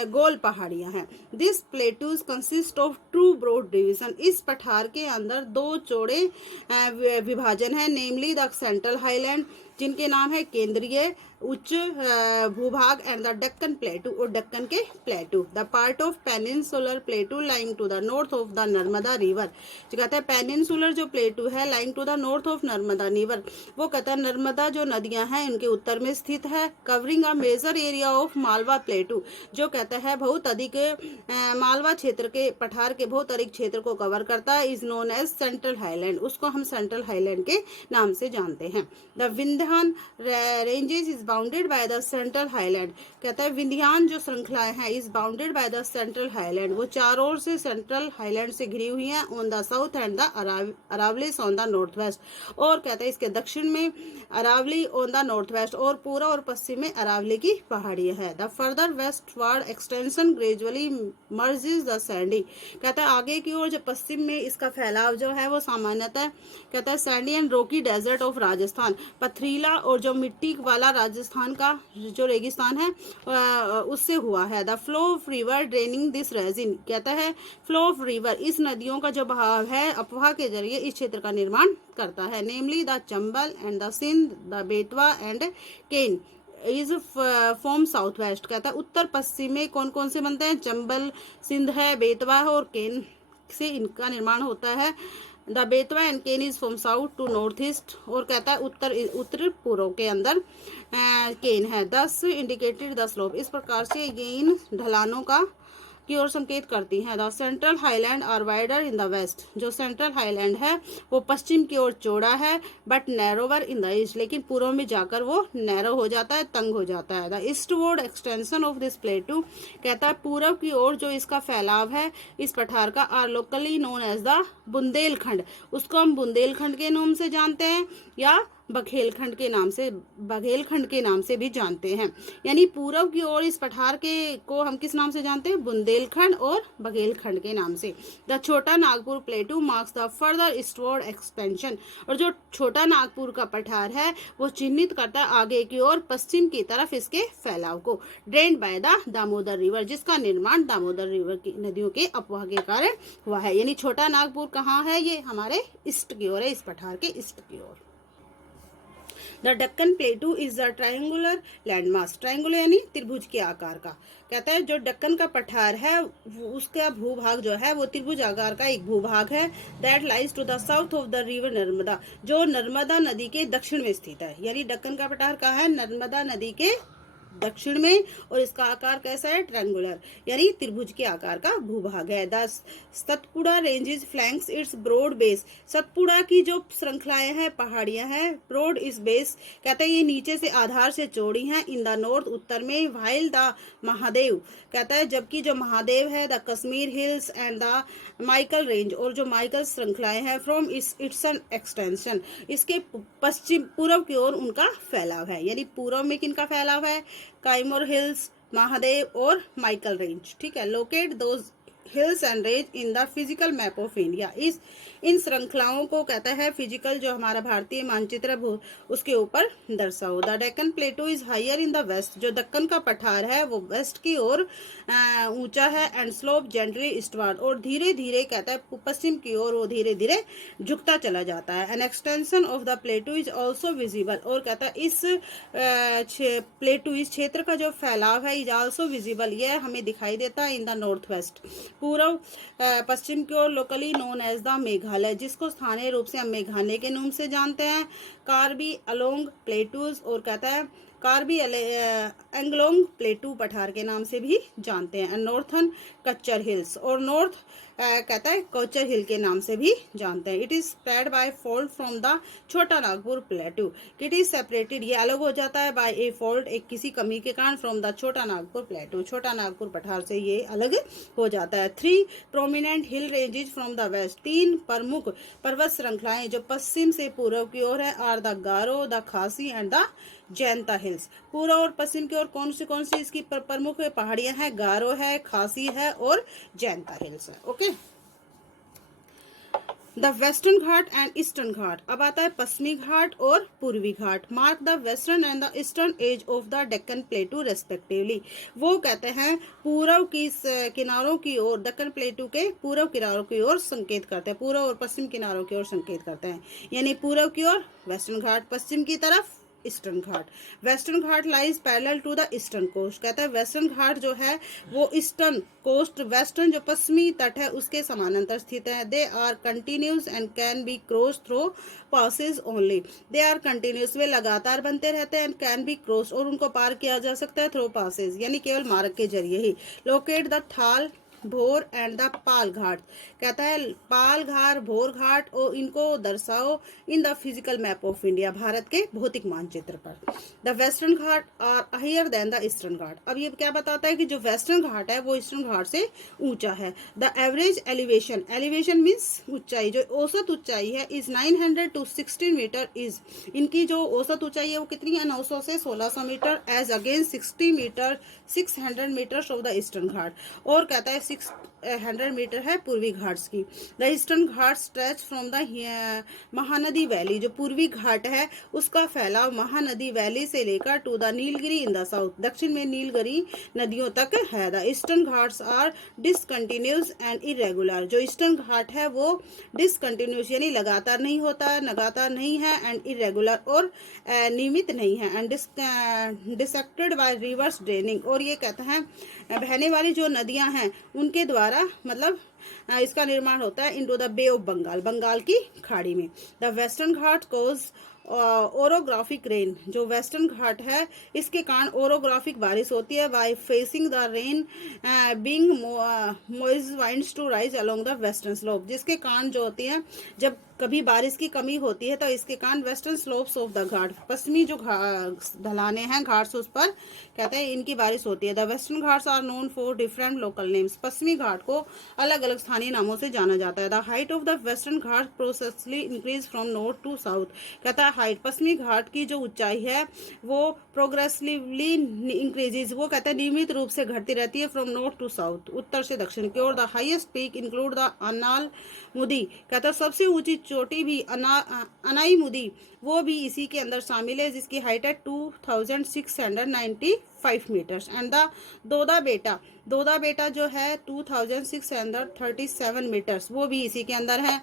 गोल पहाड़ियां हैं। This plateaus consist of two broad division, इस पठार के अंदर दो चौड़े विभाजन है, नेमली द सेंट्रल हाईलैंड जिनके नाम है केंद्रीय उच्च भूभाग, एंड द डक्कन प्लेटू और डक्कन के plateau. The part of peninsular plateau lying to the north of the Narmada river, जो कहता है पेनिनसुलर जो प्लेटू है lying to the north of Narmada river, वो कहता है नर्मदा जो नदियां हैं इनके उत्तर में स्थित है। Covering a major area of Malwa plateau, जो कहता है बहुत अधिक मालवा क्षेत्र के पठार के बहुत अधिक क्षेत्र को कवर करता है, is known as central highland, उसको हम सेंट्रल हाईलैंड के नाम से जानते हैं। The Vindhyan ranges is bounded by the central highland, कहता है विंध्यान जो श्रृंखलाएं हैं is bounded by the central highland, वो चारों ओर से सेंट्रल हाईलैंड से घिरी हुई हैं, on the south and the Aravalis on the north west, और कहता है इसके दक्षिण में Aravali on the north west और पूर्व और पश्चिम में अरावली की पहाड़ियां है। The further westward extension gradually merges the sandy, कहता है आगे की ओर जो पश्चिम में इसका फैलाव जो है वो सामान्यतः कहता है sandy and rocky desert of Rajasthan, पथरीला और जो मिट्टी वाला राजस्थान का जो रेगिस्तान है उससे हुआ है। The flow of river draining this region, कहता है फ्लो ऑफ रिवर इस नदियों का जो बहाव है अपवाह के जरिए इस क्षेत्र का निर्माण करता है, namely the Chambal and the Sindh, the Betwa and Ken is from south west, कहता है उत्तर पश्चिम में कौन कौन से बनते हैं? चंबल, सिंध है, बेतवा है और केन से इनका निर्माण होता है। The Betwa and Ken is from south to north east, और कहता है उत्तर पूर्व के अंदर केन है। 10 इंडिकेटेड द स्लोप, इस प्रकार से ये इन ढलानों का की ओर संकेत करती हैं। The central highland are wider in the west, जो सेंट्रल हाईलैंड है वो पश्चिम की ओर चौड़ा है, but narrower in the east, लेकिन पूर्व में जाकर वो नैरो हो जाता है, तंग हो जाता है। The eastward extension of this प्लेटू, कहता है पूर्व की ओर जो इसका फैलाव है इस पठार का, are locally known as the Bundelkhand, उसको हम बुंदेलखंड के नाम से जानते हैं या बघेलखंड के नाम से भी जानते हैं। यानी पूर्व की ओर इस पठार के को हम किस नाम से जानते हैं? बुंदेलखंड और बघेलखंड के नाम से। The Chota Nagpur प्लेटू marks the further eastward expansion, और जो छोटा नागपुर का पठार है वो चिन्हित करता है आगे की ओर पश्चिम की तरफ इसके फैलाव को। Drained by the Damodar river, जिसका निर्माण दामोदर रिवर की नदियों के अपवाह के कारण हुआ है। यानी छोटा नागपुर कहाँ है? ये हमारे ईस्ट की ओर है, इस पठार के ईस्ट की ओर। The Deccan plateau is the triangular landmass, triangular यानी त्रिभुज के आकार का, कहता है जो डक्कन का पठार है उसका भूभाग जो है वो त्रिभुज आकार का एक भूभाग है। That lies to the south of the river Narmada, जो नर्मदा नदी के दक्षिण में स्थित है। यानी डक्कन का पठार कहाँ है? नर्मदा नदी के दक्षिण में, और इसका आकार कैसा है? ट्रायंगुलर, यानी त्रिभुज के आकार का भूभाग है। The Satpura ranges flanks its broad base, Satpura की जो श्रृंखलाएं हैं पहाड़ियां हैं, ब्रॉड इस बेस, कहते हैं ये नीचे से आधार से चौड़ी हैं, इन द नॉर्थ उत्तर में, वाइल द महादेव, कहता है जबकि जो महादेव है the Kashmir hills and the Michael range, और जो माइकल श्रृंखलाएं हैं फ्रॉम इट्स एन एक्सटेंशन, इसके पश्चिम पूर्व की ओर उनका फैलाव है। यानी पूर्व में किनका फैलाव है? काइमोर हिल्स, महादेव और माइकल रेंज। ठीक है, locate those hills and range in the physical map of India, इस इन श्रृंखलाओं को कहता है फिजिकल जो हमारा भारतीय मानचित्र उसके ऊपर दर्शाओ। The Deccan plateau is higher in the west, जो दक्कन का पठार है वो वेस्ट की ओर ऊंचा है, एंड स्लोप जेंटली ईस्टवर्ड, और धीरे धीरे कहता है पश्चिम की ओर वो धीरे धीरे झुकता चला जाता है। An extension of the प्लेटू is also visible, और कहता है इस प्लेटू इस क्षेत्र का जो फैलाव है इज ऑल्सो विजिबल, यह हमें दिखाई देता है इन द नॉर्थ वेस्ट, पूर्व पश्चिम की ओर locally known as the Meghalaya, जिसको स्थानीय रूप से हम मेघालय के नाम से जानते हैं। कार्बी अलोंग प्लेटूज, और कहता है कार्बी एंगलोंग प्लेटू पठार के नाम से भी जानते हैं। नॉर्थन कच्चर हिल्स, और नॉर्थ कहता है कोचर हिल के नाम से भी जानते हैं। It is spread by fault from the Chota Nagpur plateau, it is separated, ये अलग हो जाता है बाय ए फॉल्ट, एक किसी कमी के कारण, फ्रॉम द छोटा नागपुर प्लेटू, छोटा नागपुर पठार से ये अलग हो जाता है। 3 prominent hill ranges from the west, 3 प्रमुख पर्वत श्रृंखलाएं जो पश्चिम से पूर्व की ओर है, आर द गारो, द खासी एंड द जैंता हिल्स। पूर्व और पश्चिम की ओर कौन सी इसकी प्रमुख पहाड़ियां हैं? गारो है, खासी है और जैंता हिल्स है। Okay, the western Ghat and eastern Ghat, अब आता है पश्चिमी घाट और पूर्वी घाट। Mark the western and the eastern edge of the Deccan plateau respectively, वो कहते हैं पूर्व की किनारों की ओर, दक्कन प्लेटू के पूर्व किनारों की ओर संकेत करते हैं, पूर्व और पश्चिम किनारों की ओर संकेत करते हैं। यानी पूर्व की ओर वेस्टर्न घाट, पश्चिम की तरफ eastern Ghat. Western Ghat lies parallel to the eastern coast, कहता है वेस्टर्न घाट जो है वो ईस्टर्न कोस्ट, वेस्टर्न जो पश्चिमी तट है उसके समानांतर स्थित है। They are continuous and can be cross through passes only, they are continuous, वे लगातार बनते रहते हैं, एंड कैन बी क्रॉस, और उनको पार किया जा सकता है थ्रू पासेज, यानी केवल मार्ग के जरिए ही। लोकेट द थाल, भोर एंड द पाल घाट, कहता है पाल घाट, भोर घाट, और इनको दर्शाओ in the physical map of India, भारत के भौतिक मानचित्र पर। The western Ghat are higher than the eastern Ghat, अब ये क्या बताता है कि जो वेस्टर्न घाट है वो ईस्टर्न घाट से ऊंचा है। The average elevation, elevation means ऊंचाई, जो औसत ऊंचाई है इज 900 to 16 मीटर, इज इनकी जो औसत ऊंचाई है वो कितनी है? 900 से 1600 metre, as against 60 metre 600 metre of the eastern Ghat, और कहता है 600 मीटर है पूर्वी घाट्स की। The eastern Ghat stretch from the Mahanadi valley, जो पूर्वी घाट है उसका फैलाव महानदी वैली से लेकर to the Nilgiri in the south, दक्षिण में नीलगिरी नदियों तक है। The eastern Ghats are discontinuous and irregular, जो ईस्टर्न घाट है वो डिसकंटिन्यूस यानी लगातार नहीं होता है, लगातार नहीं है, एंड इरेगुलर और नियमित नहीं है, and dissected by rivers draining, और ये कहता है बहने वाली जो नदियां हैं उनके द्वारा मतलब इसका निर्माण होता है into the bay of Bengal, Bengal की खाड़ी में। The western Ghat cause orographic rain, जो वेस्टर्न घाट है इसके कारण ओरोग्राफिक बारिश होती है, by facing the rain being moist winds to rise along the western slope, जिसके कारण जो होती है जब कभी बारिश की कमी होती है तो इसके कारण वेस्टर्न स्लोप्स ऑफ द घाट, पश्चिमी जो ढलाने हैं घाट्स उस पर कहते हैं इनकी बारिश होती है। The Western Ghats are known for different local names, पश्चिमी घाट को अलग अलग स्थानीय नामों से जाना जाता है। The height of the western Ghat progressively increase from north to south, कहता है हाइट पश्चिमी घाट की जो ऊंचाई है वो प्रोग्रेसिवली इंक्रीजेज, वो कहता है नियमित रूप से घटती रहती है, फ्रॉम नॉर्थ टू साउथ, उत्तर से दक्षिण की ओर। The highest peak include the Anamudi, कहता है सबसे ऊंची चोटी भी अनाई मुदी वो भी इसी के अंदर शामिल है, जिसकी हाइट है 2695 मीटर्स। एंड द दोदा बेटा जो है 2637 मीटर्स, वो भी इसी के अंदर है।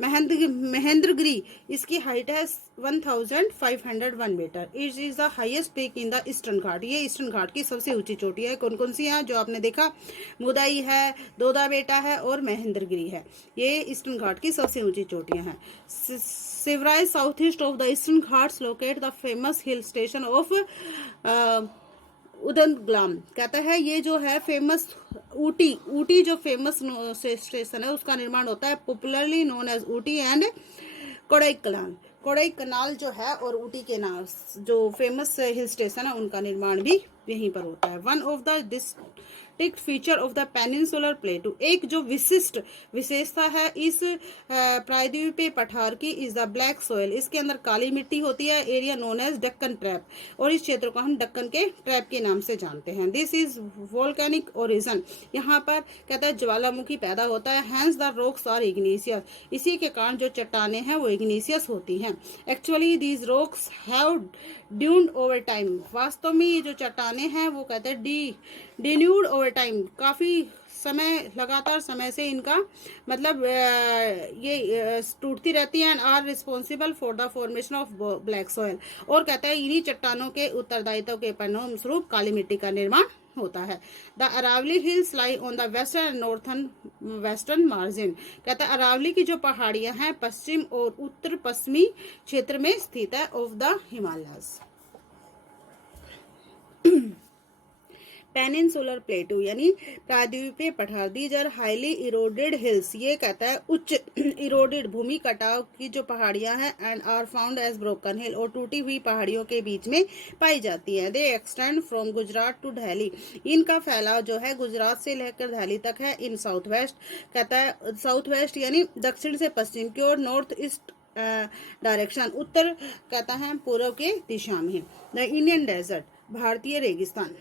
महेंद्रगिरी इसकी हाइट है 1501 metre, it is the highest peak in the eastern Ghat, ये ईस्टर्न घाट की सबसे ऊंची चोटी है। कौन कौन सी है जो आपने देखा? मुदाई है, दोदा बेटा है और महेंद्रगिरी है, ये ईस्टर्न घाट की सबसे ऊंची चोटियां हैं। सिवराइज south east of the eastern Ghats locate the famous hill station of Udagamandalam, कहता है ये जो है फेमस ऊटी जो फेमस स्टेशन है उसका निर्माण होता है popularly known as Ooty and Kodaikanal जो है, और ऊटी के नाम जो फेमस हिल स्टेशन है उनका निर्माण भी यहीं पर होता है। One of the distinct feature of the peninsular प्लेटू, एक जो विशिष्ट विशेषता है इस प्रायद्वीपीय पठार की, इज द ब्लैक सोयल, इसके अंदर काली मिट्टी होती है। Area known as Deccan trap, और इस क्षेत्र को हम डक्कन के ट्रैप के नाम से जानते हैं। दिस इज वोल्केनिक ओरिजिन, यहाँ पर कहता है ज्वालामुखी पैदा होता है। Hence the rocks are igneous, इसी के कारण जो चट्टाने हैं वो इग्निशियस होती हैं। Actually these rocks have denuded over time, वास्तव में ये जो चट्टाने हैं वो कहते हैं डिन्यूड ओवर टाइम, काफी समय लगातार समय से इनका मतलब ये टूटती रहती हैं। Are responsible for the formation of black soil, और कहता है इन्हीं चट्टानों के उत्तरदायित्व के परिणाम स्वरूप काली मिट्टी का निर्माण होता है। The Aravali hills lie on the western and western margin. कहता है अरावली की जो पहाड़ियां हैं पश्चिम और उत्तर पश्चिमी क्षेत्र में स्थित है of the Himalayas. Peninsular plateau यानी प्राद्वीपीय पठार, these are highly eroded hills, ये कहता है उच्च इरोडेड भूमि कटाव की जो पहाड़ियां हैं, and are found as broken hill, और टूटी हुई पहाड़ियों के बीच में पाई जाती है। They extend from Gujarat to Delhi, इनका फैलाव जो है गुजरात से लेकर दिल्ली तक है। इन साउथ वेस्ट, कहता है साउथ वेस्ट यानी दक्षिण से पश्चिम की ओर, नॉर्थ ईस्ट डायरेक्शन, उत्तर कहता है पूर्व के दिशा में। द इंडियन डेजर्ट, भारतीय रेगिस्तान,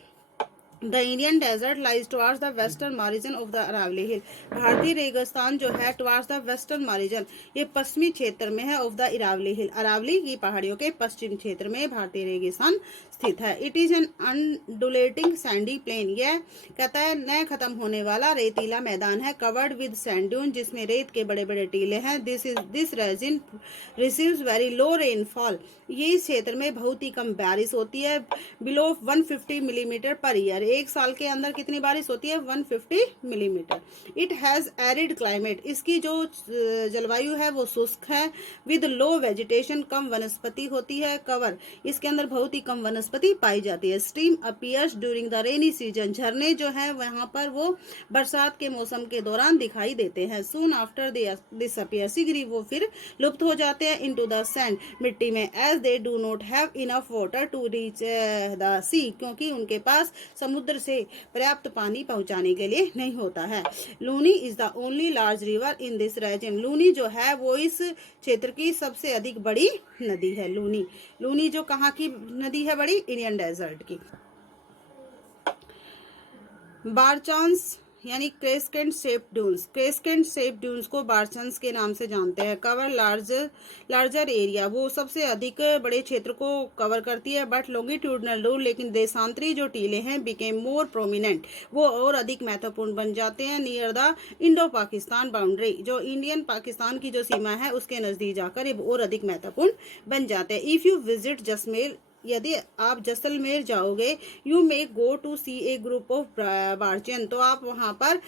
the Indian desert lies towards the western margin of the Aravali hill, भारतीय रेगिस्तान जो है टुवार्ड्स द वेस्टर्न मार्जिन, ये पश्चिमी क्षेत्र में है ऑफ द अरावली हिल, अरावली की पहाड़ियों के पश्चिम क्षेत्र में भारतीय रेगिस्तान स्थित है। It is an undulating sandy plain, यह कहता है न खत्म होने वाला रेतीला मैदान है, कवर्ड विद सैंड ड्यून, जिसमें रेत के बड़े बड़े टीले हैं। This region receives very low rainfall, ये इस क्षेत्र में बहुत ही कम बारिश होती है, बिलो 150 मिलीमीटर पर ईयर, एक साल के अंदर कितनी बारिश होती है 150 millimetre. It has arid climate, इसकी जो जलवायु है वो शुष्क है। विद लो वेजिटेशन, कम वनस्पति होती है। कवर, इसके अंदर बहुत ही कम वनस्पति पाई जाती है। Stream appears during the rainy season, झरने जो है वहाँ पर वो बरसात के मौसम के दौरान दिखाई देते हैं। सून आफ्टर दिस अपीयर, शीघ्र ही वो फिर लुप्त हो जाते हैं। इनटू द सैंड, मिट्टी में। As they do not have enough water to reach the sea, क्योंकि उनके पास समुद्र से पर्याप्त पानी पहुंचाने के लिए नहीं होता है। Luni is the only large river in this region, Luni जो है वो इस क्षेत्र की सबसे अधिक बड़ी नदी है। लूनी जो कहाँ की नदी है बड़ी, इंडियन डेजर्ट की। बारचांस यानी क्रेस्केंट शेप ड्यून्स, क्रेस्केंट शेप ड्यून्स को बारचांस के नाम से जानते हैं। कवर लार्जर एरिया, वो सबसे अधिक बड़े क्षेत्र को कवर करती है। बट लॉन्गिट्यूडनल ड्यून, लेकिन देशांतरी जो टीले हैं बिकेम मोर प्रोमिनेंट, वो और अधिक महत्वपूर्ण बन जाते हैं। Near the Indo Pakistan boundary, जो इंडियन पाकिस्तान की जो सीमा है उसके नजदीक जाकर ये और अधिक महत्वपूर्ण बन जाते हैं। इफ यू विजिट जैसलमेर, यदि आप जैसलमेर जाओगे, you may go to see a group of barchan, तो आप वहां पर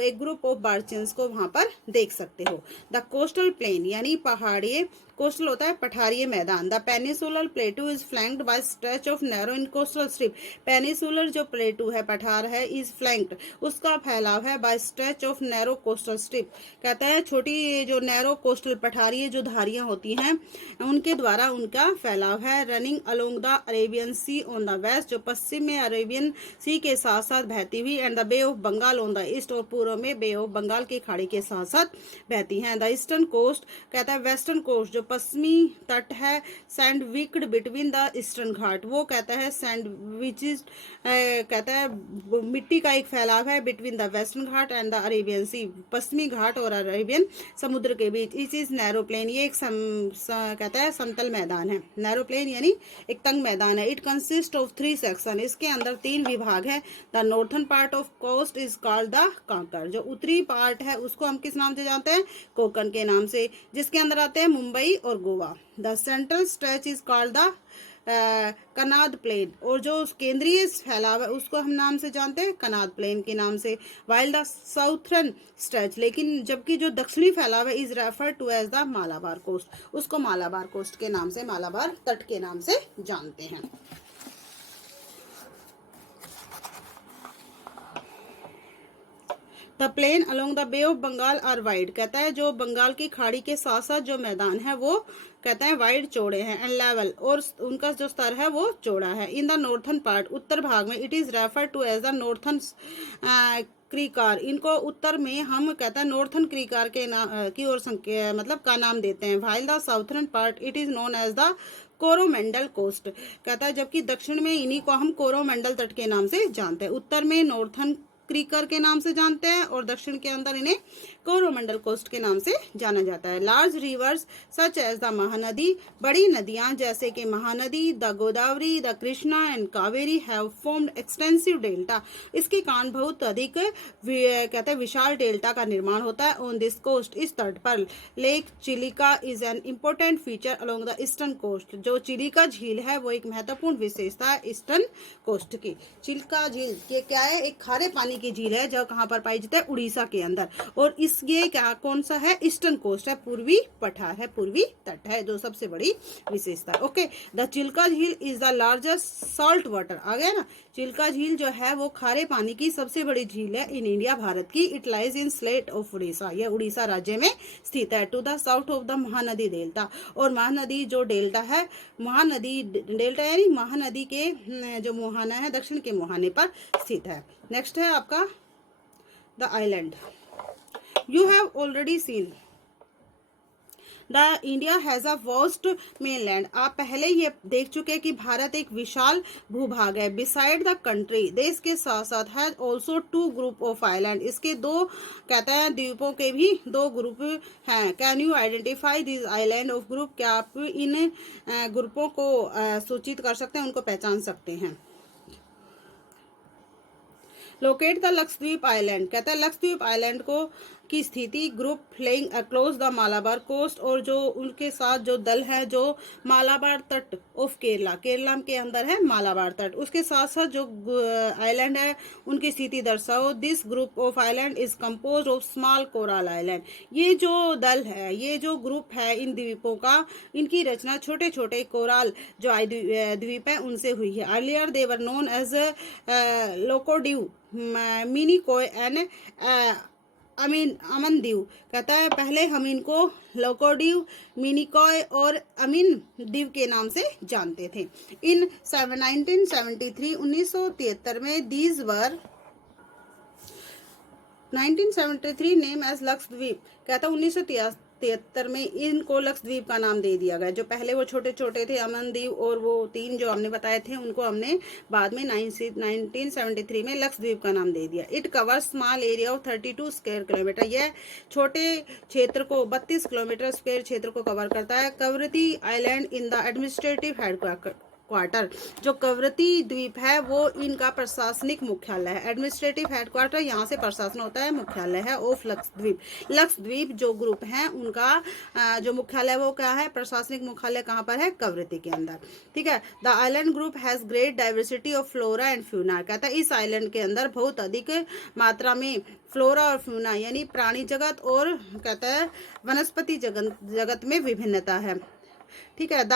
एक ग्रुप ऑफ बारचन्स को वहां पर देख सकते हो। द कोस्टल प्लेन यानी पहाड़ी, कोस्टल होता है पठारीय मैदान। The peninsular plateau is flanked by stretch of narrow in coastal strip, peninsular जो प्लेटू है पठार है, इज फ्लैंक्ड, उसका फैलाव है by stretch of narrow coastal strip, कहता है छोटी जो नैरो कोस्टल पठारीय जो धारियां होती हैं उनके द्वारा उनका फैलाव है। Running along the Arabian Sea on the west, जो पश्चिम में अरेबियन सी के साथ साथ बहती हुई, and the bay of Bengal on the east, और पूर्व में बे ऑफ बंगाल की खाड़ी के साथ साथ बहती हैं। द ईस्टर्न कोस्ट, कहता है वेस्टर्न कोस्ट जो पश्चिमी तट है, सैंडविक्ड बिटवीन द ईस्टर्न घाट, वो कहता है सैंडविचेस, कहता है मिट्टी का एक फैलाव है between the western Ghat and the Arabian sea, पश्चिमी घाट और अरेबियन समुद्र के बीच। इस इज नैरो प्लेन, ये एक कहता है समतल मैदान है। नैरो प्लेन यानी एक तंग मैदान है। इट कंसिस्ट ऑफ 3 सेक्शन, इसके अंदर 3 विभाग है। The northern part of coast is called the Konkan, जो उत्तरी पार्ट है उसको हम किस नाम से जानते हैं, कोकन के नाम से, जिसके अंदर आते हैं मुंबई और Goa. The central stretch is called the Kanara plain, और जो केंद्रीय फैलाव है उसको हम नाम से जानते हैं कनाद प्लेन के नाम से। वाइल द साउथर्न स्ट्रेच, लेकिन जबकि जो दक्षिणी फैलाव है is refer to as the Malabar coast, उसको मालाबार कोस्ट के नाम से, मालाबार तट के नाम से जानते हैं। The plain along the bay of Bengal are wide, कहता है जो बंगाल की खाड़ी के साथ साथ जो मैदान है वो कहता है वाइड चौड़े हैं, एंड लेवल, और उनका जो स्तर है वो चौड़ा है। इन द नॉर्थन पार्ट, उत्तर भाग में, it is refer to as the northern Circar, इनको उत्तर में हम कहता है नॉर्थन क्रीकार के की ओर मतलब का नाम देते हैं। While the southern part it is known as the Coromandel coast, कहता है जबकि दक्षिण में इन्हीं को हम कोरोमंडल तट के नाम से जानते हैं। उत्तर में नॉर्थन क्रीकर के नाम से जानते हैं और दक्षिण के अंदर इन्हें कोरोमंडल कोस्ट के नाम से जाना जाता है। Large rivers such as the Mahanadi, बड़ी नदियां जैसे कि Mahanadi, the Godavari, the Krishna and Kaveri have formed extensive delta. इसके कारण बहुत अधिक कहते हैं विशाल डेल्टा का निर्माण होता है। ऑन दिस कोस्ट, इस तट पर lake Chilika is an important feature along the eastern coast. जो चिलिका झील है वो एक महत्वपूर्ण विशेषता है ईस्टर्न कोस्ट की। चिलिका झील ये क्या है, एक खारे पानी की झील है जो कहाँ पर पाई जाती है, उड़ीसा के अंदर। और इस ये क्या कौन सा है, ईस्टर्न कोस्ट है, पूर्वी पठार है, पूर्वी तट है, जो सबसे बड़ी विशेषता है। Okay, the Chilka jheel is the largest salt water, आ गया ना। चिल्का झील जो है वो खारे पानी की सबसे बड़ी झील है इन इंडिया, भारत की। It lies in slate of Orissa, यह उड़ीसा राज्य में स्थित है। To the south of the Mahanadi delta, और महानदी जो डेल्टा है, महानदी डेल्टा यानी महानदी के जो मुहाना है दक्षिण के मुहाने पर स्थित है। नेक्स्ट है आपका the island. You have already seen the India has a vast mainland, आप पहले ये देख चुके हैं कि भारत एक विशाल भूभाग है। बिसाइड द कंट्री, देश के साथ साथ has also two group of island, इसके दो कहते हैं द्वीपों के भी दो ग्रुप हैं। Can you identify this island of group, क्या आप इन ग्रुपों को सूचित कर सकते हैं, उनको पहचान सकते हैं। लोकेट द लक्षद्वीप आइलैंड, कहता है लक्षद्वीप आइलैंड को की स्थिति group flying across the Malabar coast, और जो उनके साथ जो दल है जो मालाबार तट ऑफ केरला, केरला के अंदर है मालाबार तट, उसके साथ साथ जो आइलैंड है उनकी स्थिति दर्शाओ। This group of island is compose of small coral island, ये जो दल है, ये जो ग्रुप है इन द्वीपों का, इनकी रचना छोटे छोटे कोराल जो द्वीप है उनसे हुई है। Earlier they were known as Laccadive, Minicoy and Amindivi, कहता है पहले हम इनको लोकोडिव, मिनिकॉय और अमीन दीव के नाम से जानते थे। इन 1973 में these were 1973 name as Lakshadweep, कहता है 1973 में इनको लक्षद्वीप का नाम दे दिया गया। जो पहले वो छोटे छोटे थे अमनदीव और वो तीन जो हमने बताए थे, उनको हमने बाद में 1973 में लक्षद्वीप का नाम दे दिया। It covers small area of 32 square kilometre, यह छोटे क्षेत्र को 32 किलोमीटर स्क्वायर क्षेत्र को कवर करता है। Kavaratti island in the administrative headquarter, जो कवरती द्वीप है वो इनका प्रशासनिक मुख्यालय है। एडमिनिस्ट्रेटिव हेडक्वार्टर, यहाँ से प्रशासन होता है, मुख्यालय है ऑफ लक्षद्वीप। लक्षद्वीप जो ग्रुप है उनका जो मुख्यालय वो क्या है, प्रशासनिक मुख्यालय कहाँ पर है, कवरती के अंदर। ठीक है। The island group has great diversity of flora and fauna, कहता है इस आइलैंड के अंदर बहुत अधिक मात्रा में फ्लोरा और फ्यूना यानी प्राणी जगत और कहता है वनस्पति जगत में विभिन्नता है। ठीक है। द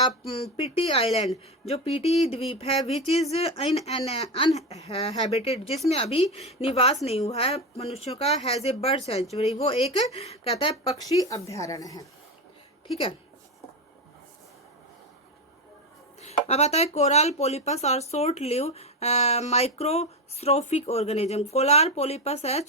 पीटी आइलैंड, जो पीटी द्वीप है, विच इज इन एन अनहैबिटेड, जिसमें अभी निवास नहीं हुआ है मनुष्यों का, हैज ए बर्ड सेंचुरी, वो एक कहता है पक्षी अभ्यारण्य है। ठीक है। अब आता है कोराल पोलिपस और शॉर्ट लिव माइक्रोस्ट्रोफिक ऑर्गेनिज्म। कोराल पोलिपस है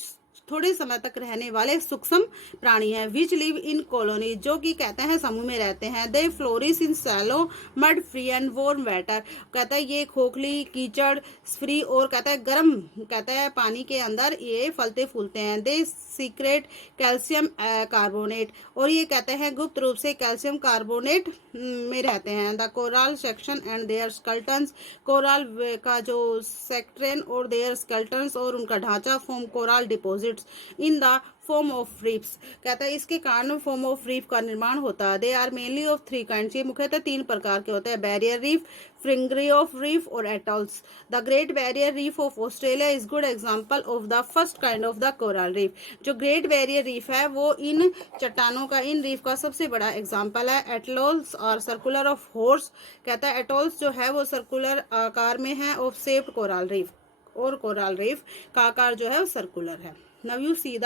थोड़े समय तक रहने वाले सूक्ष्म प्राणी है। विच लिव इन कॉलोनी, जो कि कहते हैं समूह में रहते हैं। They flourish in shallow mud free and warm water, कहता है ये खोखली कीचड़ फ्री और कहता है गर्म कहता है पानी के अंदर ये फलते फूलते हैं। दे सीक्रेट कैल्शियम कार्बोनेट, और ये कहते हैं गुप्त रूप से कैल्शियम कार्बोनेट में रहते हैं। The coral section and their skeletons, coral का जो सेक्ट्रेन और देयर स्केल्टन्स और उनका ढांचा form coral deposit in the form of reefs, कहता है इसके कारण फॉर्म ऑफ रीफ का निर्माण होता है। They are mainly of 3 kinds, ये मुख्यतः 3 प्रकार के होते हैं, barrier reef, fringing of reef और atolls. The Great Barrier Reef of Australia is good example of the first kind of the coral reef. जो ग्रेट बैरियर रीफ है वो इन चट्टानों का, इन रीफ का सबसे बड़ा एग्जाम्पल है। एटॉल्स और सर्कुलर ऑफ हॉर्स, कहता है एटॉल्स जो है वो सर्कुलर आकार में है ऑफ शेप्ड कोरल रीफ, और कोरल रीफ का आकार जो है वो सर्कुलर है। Now you see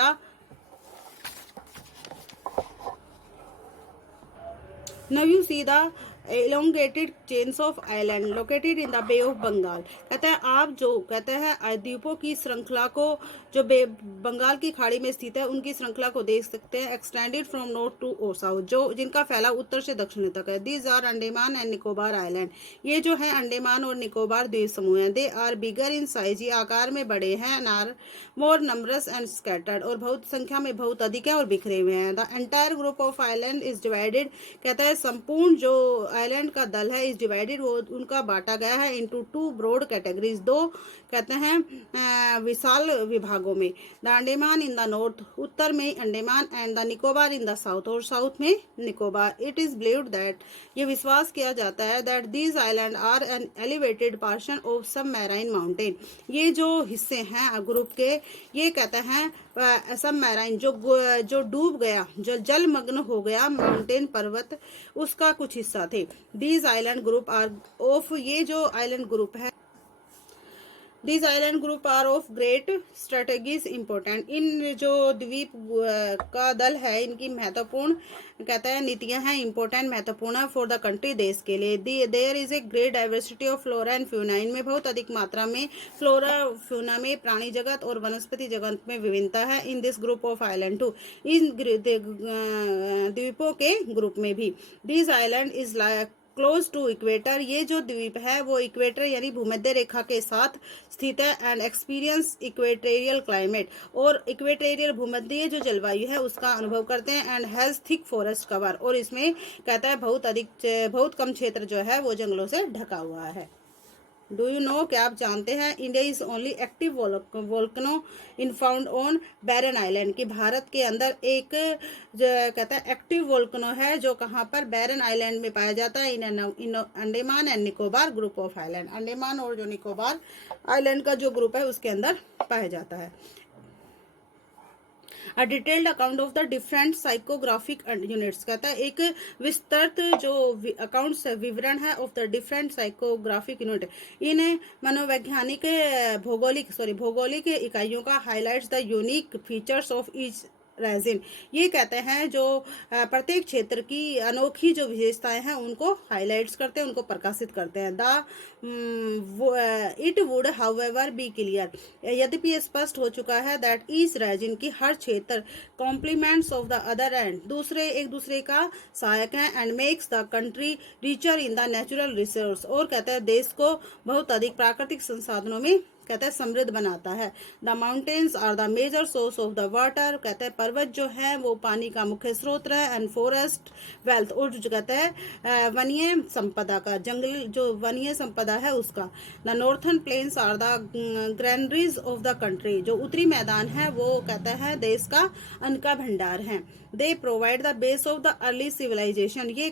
the elongated chains of island located in the Bay of Bengal। कहता है आप जो कहते हैं द्वीपों की श्रृंखला को जो बंगाल की खाड़ी में स्थित है उनकी श्रृंखला को देख सकते हैं। Extended from north to south, जो जिनका फैलाव उत्तर से दक्षिण तक है। These are Andaman and Nicobar island, ये जो है अंडमान और निकोबार द्वीप समूह हैं। They are bigger in size, ये आकार में बड़े हैं। And are more numbers and scattered, और बहुत संख्या में बहुत अधिक है और बिखरे हुए हैं। The entire group of island is divided, कहता है संपूर्ण जो आइलैंड का दल है इज डिवाइडेड, वो उनका बांटा गया है इनटू टू ब्रॉड कैटेगरीज, दो कहते हैं विशाल विभागों में। The Andaman in the north, उत्तर में Andaman, and the Nicobar in the south, और साउथ में Nicobar. It is believed that, ये विश्वास किया जाता है that these island are an elevated portion of submarine mountain, ये जो हिस्से हैं ग्रुप के, ये कहते हैं सब मैराइन जो डूब गया, जो जलमग्न हो गया माउंटेन पर्वत, उसका कुछ हिस्सा थे। These island group are of, ये जो आइलैंड ग्रुप है, These island group are of great strategies important। इन जो द्वीप का दल है इनकी महत्वपूर्ण कहता है नीतियां हैं इंपॉर्टेंट, महत्वपूर्ण है फॉर द कंट्री, देश के लिए। There is a great diversity of flora and fauna, इनमें बहुत अधिक मात्रा में फ्लोरा फ्यूना में प्राणी जगत और वनस्पति जगत में विभिन्नता है। In this group of island too, इन द्वीपों के ग्रुप में भी। This island is like close to equator, ये जो द्वीप है वो इक्वेटर यानी भूमध्य रेखा के साथ स्थित है। एंड एक्सपीरियंस इक्वेटेरियल क्लाइमेट, और इक्वेटेरियल भूमध्य जो जलवायु है उसका अनुभव करते हैं। And has thick forest cover, और इसमें कहता है बहुत कम क्षेत्र जो है वो जंगलों से ढका हुआ है। डू यू नो, क्या आप जानते हैं, India is only active volcano in found on Barren Island, कि भारत के अंदर एक जो कहता है एक्टिव वोल्केनो है जो कहाँ पर बैरन आइलैंड में पाया जाता है। In Andaman and Nicobar group of island, Andaman और जो निकोबार आइलैंड का जो ग्रुप है उसके अंदर पाया जाता है। A detailed account of the different psychographic units, कहता है एक विस्तृत जो अकाउंट्स विवरण है of the different psychographic unit, इन मनोवैज्ञानिक भौगोलिक इकाइयों का highlights the unique features of each region, ये कहते हैं जो प्रत्येक क्षेत्र की अनोखी जो विशेषताएं हैं उनको हाईलाइट्स करते हैं, उनको प्रकाशित करते हैं। It would however be clear, यद्यपि स्पष्ट हो चुका है दैट ईच रीजन की हर क्षेत्र compliments of the other and, एक दूसरे का सहायक है। And makes the country richer in the natural resource, और कहता है देश को बहुत अधिक प्राकृतिक संसाधनों में कहता है समृद्ध बनाता है। The mountains are the major source of the water, कहते हैं पर्वत जो है वो पानी का मुख्य स्रोत है। एंड फॉरेस्ट वेल्थ, और जो कहता है वनीय संपदा का, जंगल जो वनीय संपदा है उसका। The northern plains are the granaries of the country, जो उत्तरी मैदान है वो कहता है देश का अन्न का भंडार है। They provide the base of the early civilisation, ये